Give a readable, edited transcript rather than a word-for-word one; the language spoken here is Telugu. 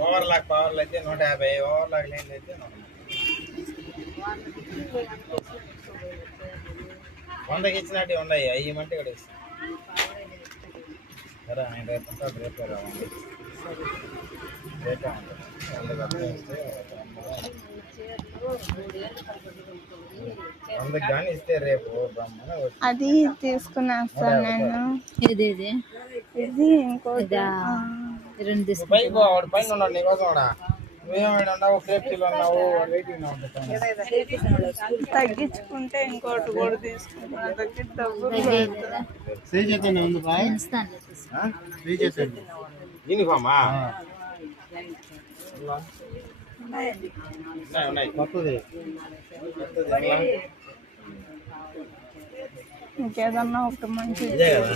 ఓవర్లాక్ పవర్లు అయితే 150, ఓవర్లాక్ లేని అయితే 100కి ఇచ్చినట్టు ఉన్నాయి. అవి ఇవ్వమంటే ఇక్కడ ఇస్తాను. సరే ఆయన రేపు ఉంటాడు, రేపే రావండి. రేపే ఉంటుంది. 100కి కానీ ఇస్తే రేపు అది తీసుకునేస్తాను నేను. ఇది ఇంకోటి పైన ఉన్నాడు నీకోసం కూడా. నువ్వేమైనా సేఫ్టీలో ఉన్నావు, వెయిటింగ్ ఉంటుంది. తగ్గించుకుంటే ఇంకోటి కూడా తీసుకుంటాను. యూనిఫామా ఇంకేదన్నా ఒకటి మంచిది. ఇదే కదా.